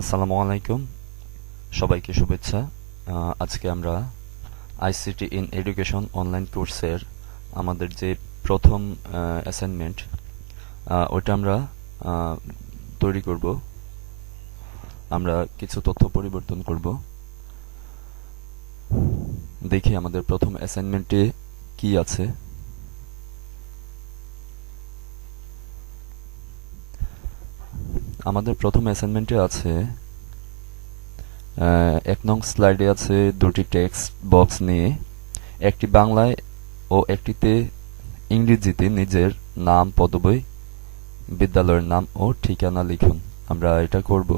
আসসালামু আলাইকুম, সবাইকে শুভেচ্ছা। আজকে আমরা আইসিটি ইন এডুকেশন অনলাইন কোর্সের আমাদের যে প্রথম অ্যাসাইনমেন্ট ওটা আমরা আহ, তৈরি করব। আমরা কিছু তথ্য পরিবর্তন করব। দেখি আমাদের প্রথম অ্যাসাইনমেন্টে কি আছে। আমাদের প্রথম অ্যাসাইনমেন্টে আছে 1 নং স্লাইডে আছে দুটি টেক্সট বক্স নিয়ে, একটি বাংলায় ও একটিতে ইংরেজিতে নিজের নাম, পদবি, বিদ্যালয়ের নাম ও ঠিকানা লিখুন। আমরা এটা করব।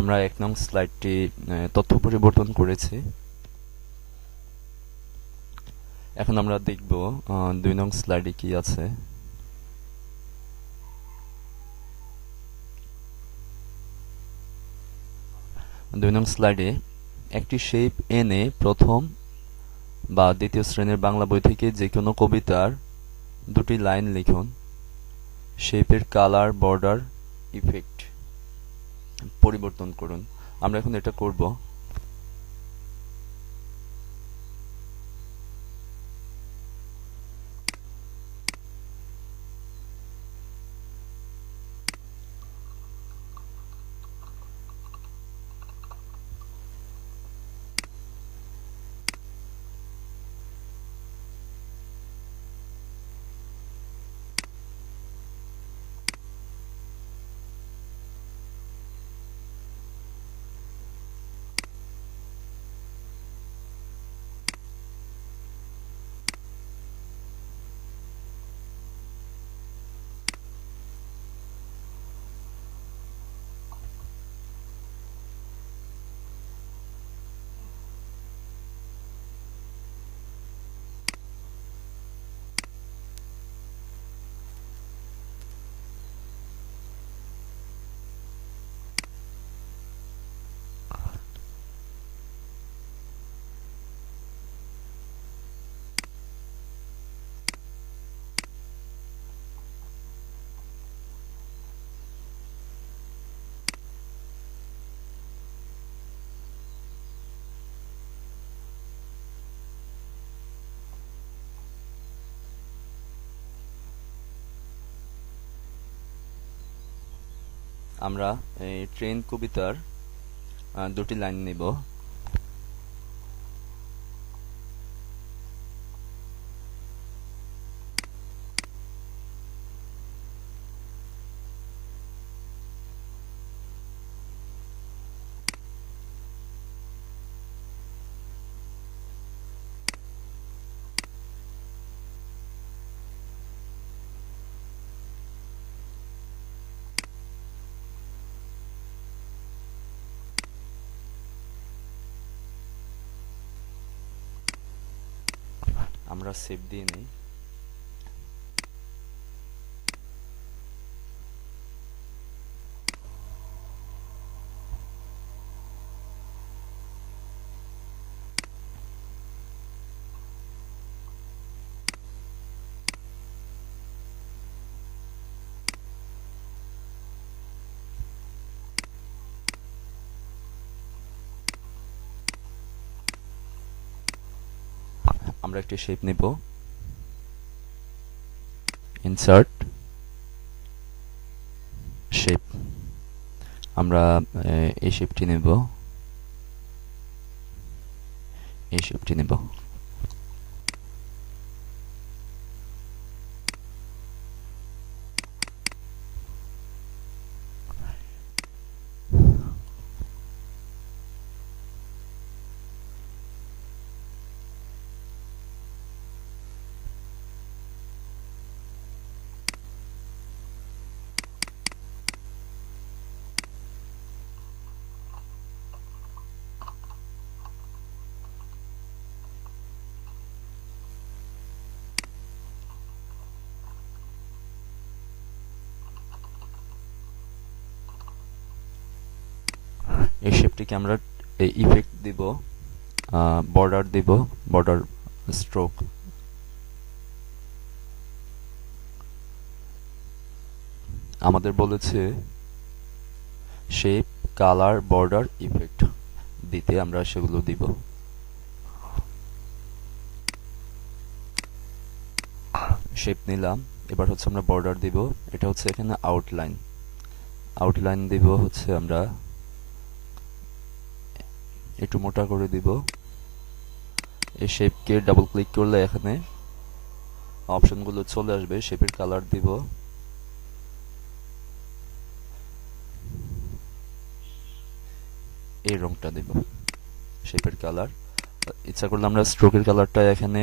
আমরা 1 নং স্লাইডটি তথ্য পরিবর্তন করেছি। এখন আমরা দেখব 2 নং স্লাইডে কি আছে। 2 নং স্লাইডে একটি শেপ এনে প্রথম বা দ্বিতীয় শ্রেণীর বাংলা বই থেকে যে কোনো কবিতার দুটি লাইন লিখুন। শেপের কালার, বর্ডার, ইফেক্ট পরিবর্তন করুন। আমরা এখন এটা করব। আমরা এই ট্রেন কবিতার দুটি লাইন নেব। আমরা সেভ দিয়ে নিই। আমরা একটি শেপ নেব, ইনসার্ট শেপ। আমরা এই শেপটি নেব, এই শেপটি নেব। এই শেপটিকে আমরা ইফেক্ট দিব, বর্ডার দিব, বর্ডার স্ট্রোক। আমাদের বলেছে শেপ, কালার, বর্ডার, ইফেক্ট দিতে, আমরা সেগুলো দিব। শেপ নিলাম, এবার হচ্ছে আমরা বর্ডার দিব। এটা হচ্ছে এখানে আউটলাইন, আউটলাইন দিব হচ্ছে আমরা একটু মোটা করে দিব। এই শেপকে ডাবল ক্লিক করলে এখানে অপশনগুলো চলে আসবে। শেপের কালার দিব, এই রংটা দিব শেপের কালার। ইচ্ছা করলে আমরা স্ট্রোকের কালারটা এখানে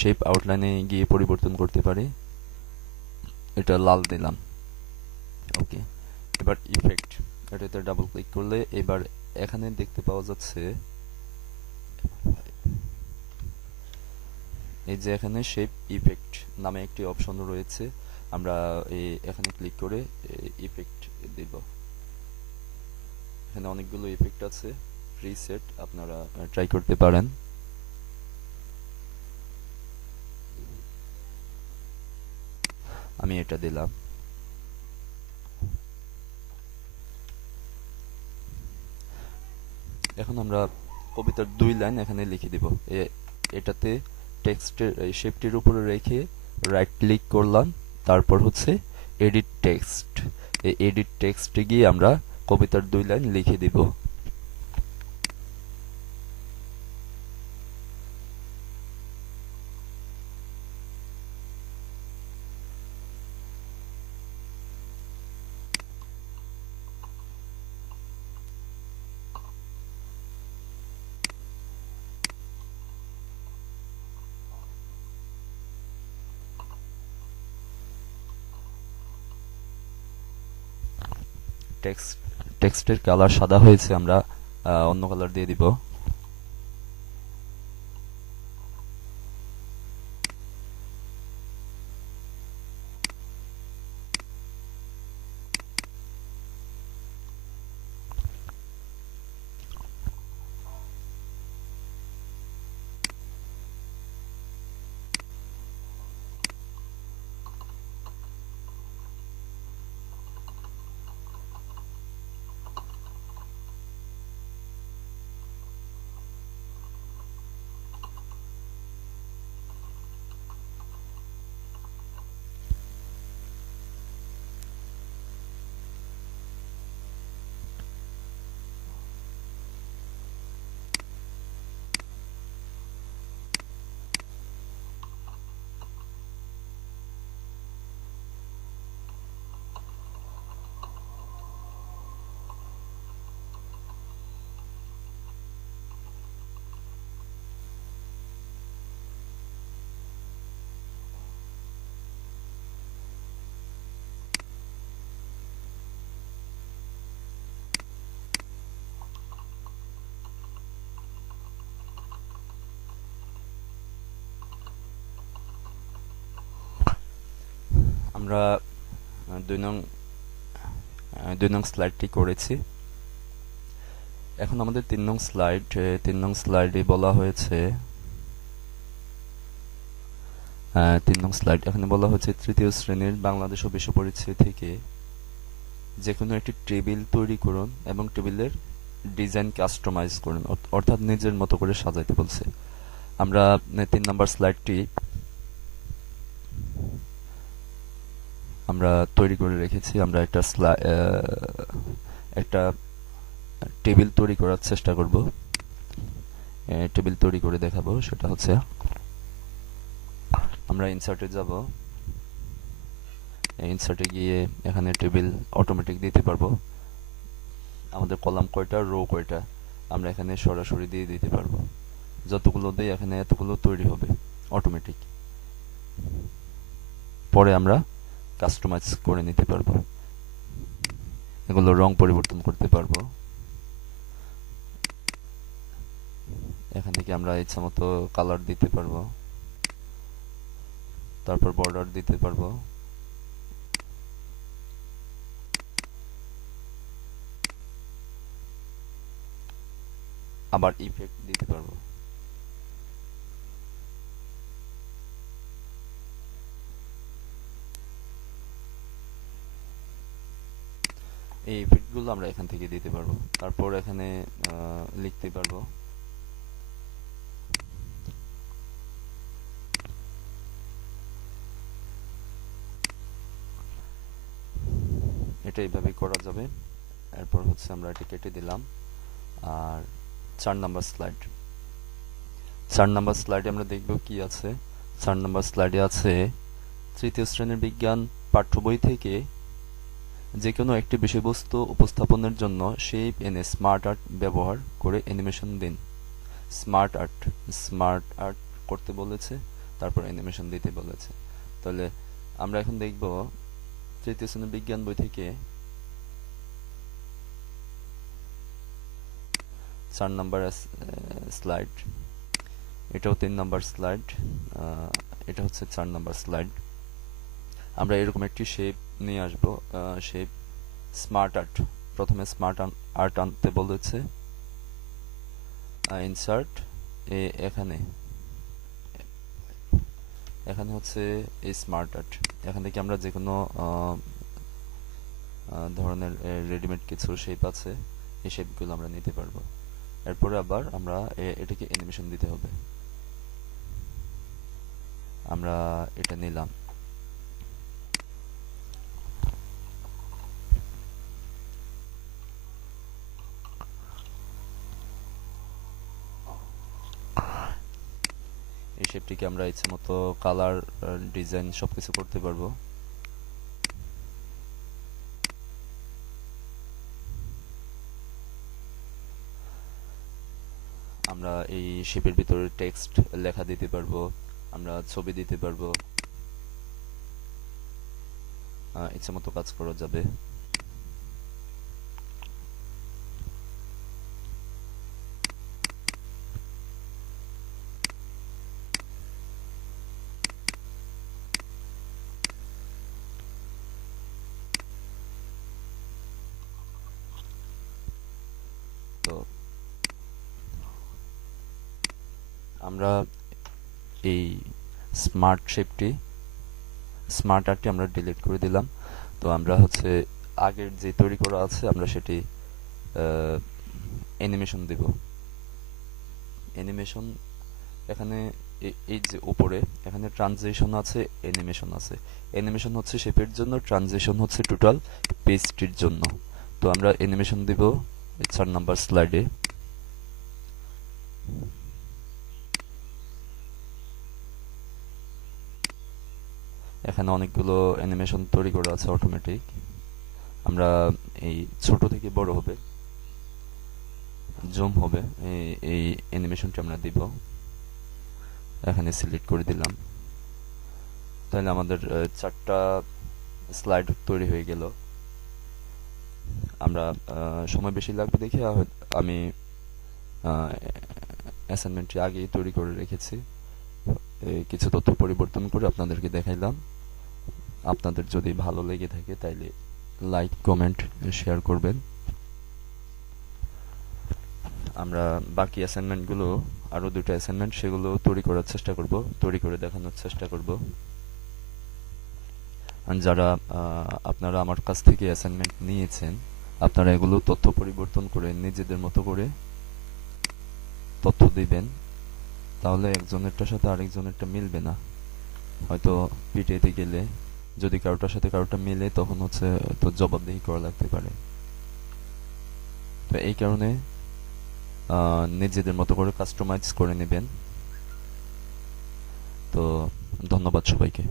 শেপ আউটলাইনে গিয়ে পরিবর্তন করতে পারি। এটা লাল দিলাম, ওকে। এবার ইফেক্ট, এটাতে ডাবল ক্লিক করলে এবার এখানে দেখতে পাওয়া যাচ্ছে এই যে এখানে শেপ ইফেক্ট নামে একটি অপশন রয়েছে। আমরা এখানে ক্লিক করে ইফেক্ট দিব। এখানে অনেকগুলো ইফেক্ট আছে, প্রিসেট, আপনারা ট্রাই করতে পারেন। আমি এটা দিলাম। এখন আমরা কবিতার 2 লাইন এখানে লিখে দিব। এটাতে টেক্সটের শেপটির উপরে রেখে রাইট ক্লিক করলাম, তারপর হচ্ছে এডিট টেক্সট। এই এডিট টেক্সটে গিয়ে আমরা কবিতার 2 লাইন লিখে দিব। টেক্সটের কালার সাদা হয়েছে, আমরা অন্য কালার দিয়ে দিব। আমরা 2 নং স্লাইডটি করেছি। এখন আমাদের 3 নং স্লাইডে বলা হয়েছে 3 নং স্লাইড এখানে বলা হয়েছে তৃতীয় শ্রেণীর বাংলাদেশ ও বিশ্ব পরিচয় থেকে যে কোনো একটি টেবিল তৈরি করুন এবং টেবিলের ডিজাইন কাস্টমাইজ করুন, অর্থাৎ নিজের মতো করে সাজাইতে বলছে। আমরা 3 নম্বর স্লাইডটি আমরা তৈরি করে রেখেছি। আমরা একটা টেবিল তৈরি করার চেষ্টা করব, টেবিল তৈরি করে দেখাবো। সেটা হচ্ছে আমরা ইনসার্টে যাব, ইনসার্টে গিয়ে এখানে টেবিল অটোমেটিক দিতে পারবো। আমাদের কলাম কয়টা, রো কয়টা আমরা এখানে সরাসরি দিয়ে দিতে পারবো। যতগুলো দেই এখানে এতগুলো তৈরি হবে অটোমেটিক। পরে আমরা কাস্টমাইজ করে নিতে পারবো, এগুলো রং পরিবর্তন করতে পারবো। এখান থেকে আমরা ইচ্ছা মতো কালার দিতে পারবো, তারপর বর্ডার দিতে পারবো, আবার ইফেক্ট দিতে পারবো। এই ইফেক্টগুলো আমরা এখান থেকে দিতে পারবো। তারপর এখানে লিখতে পারবো। এটা এইভাবে করা যাবে। এরপর হচ্ছে আমরা এটা কেটে দিলাম। আর 4 নম্বর স্লাইড, 4 নম্বর স্লাইডে আমরা দেখব কি আছে। 4 নম্বর স্লাইডে আছে তৃতীয় শ্রেণীর বিজ্ঞান পাঠ্য বই থেকে যে কোনো একটি বিষয়বস্তু উপস্থাপনের জন্য শেপ এনে স্মার্ট আর্ট ব্যবহার করে অ্যানিমেশন দিন। স্মার্ট আর্ট করতে বলেছে, তারপর অ্যানিমেশন দিতে বলেছে। তাহলে আমরা এখন দেখব তৃতীয় শ্রেণীর বিজ্ঞান বই থেকে 4 নম্বর স্লাইড, এটাও 3 নম্বর স্লাইড, এটা হচ্ছে 4 নম্বর স্লাইড। আমরা এরকম একটি শেপ নিয়ে আসব, শেপ স্মার্ট আর্ট। প্রথমে স্মার্ট আর্ট আনতে বলেছে, ইনসার্ট এখানে হচ্ছে এই স্মার্ট আর্ট। এখান থেকে আমরা যে কোনো ধরনের রেডিমেড কিছু শেপ আছে, এই শেপগুলো আমরা নিতে পারবো। এরপরে আবার আমরা এটাকে অ্যানিমেশন দিতে হবে। আমরা এটা নিলাম। এই শেপটিকে আমরা ইচ্ছে মতো কালার, ডিজাইন সবকিছু করতে পারবো। আমরা এই শেপের ভিতরে টেক্সট লেখা দিতে পারবো, আমরা ছবি দিতে পারবো, ইচ্ছে মতো কাজ করা যাবে। তো আমরা এই স্মার্ট আর্টটি আমরা ডিলিট করে দিলাম। তো আমরা হচ্ছে আগের যে তৈরি করা আছে আমরা সেটি অ্যানিমেশন দেব। অ্যানিমেশন এখানে এই যে উপরে এখানে ট্রানজিশন আছে, অ্যানিমেশন আছে। অ্যানিমেশন হচ্ছে শেপের জন্য, ট্রানজিশন হচ্ছে টোটাল পেজটির জন্য। তো আমরা অ্যানিমেশন দিব 4 নাম্বার স্লাইডে। এখানে অনেকগুলো অ্যানিমেশন তৈরি করা আছে অটোমেটিক। আমরা এই ছোট থেকে বড় হবে, জুম হবে, এই অ্যানিমেশনটি আমরা দিব। এখানে সিলেক্ট করে দিলাম। তাহলে আমাদের 4টা স্লাইড তৈরি হয়ে গেল। আমরা সময় বেশি লাগবে দেখে আমি অ্যাসাইনমেন্টটি আগেই তৈরি করে রেখেছি, কিছু তথ্য পরিবর্তন করে আপনাদেরকে দেখাইলাম। আপনাদের যদি ভালো লেগে থাকে তাইলে লাইক কমেন্ট শেয়ার করবেন। আমরা বাকি অ্যাসাইনমেন্টগুলো, আরও দুটো অ্যাসাইনমেন্ট, সেগুলো তৈরি করার চেষ্টা করব, তৈরি করে দেখানোর চেষ্টা করব। আর যারা আপনারা আমার কাছ থেকে অ্যাসাইনমেন্ট নিয়েছেন, আপনারা এগুলো তথ্য পরিবর্তন করে নিজেদের মতো করে তথ্য দিবেন, তাহলে একজনেরটার সাথে আরেকজনেরটা মিলবে না। হয়তো পিটিএতে গেলে যদি কারোটার সাথে কারোটা মিলে, তখন হচ্ছে তো জবাবদিহি করা লাগতে পারে। তো এই কারণে নিজেদের মতো করে কাস্টমাইজ করে নেবেন। তো ধন্যবাদ সবাইকে।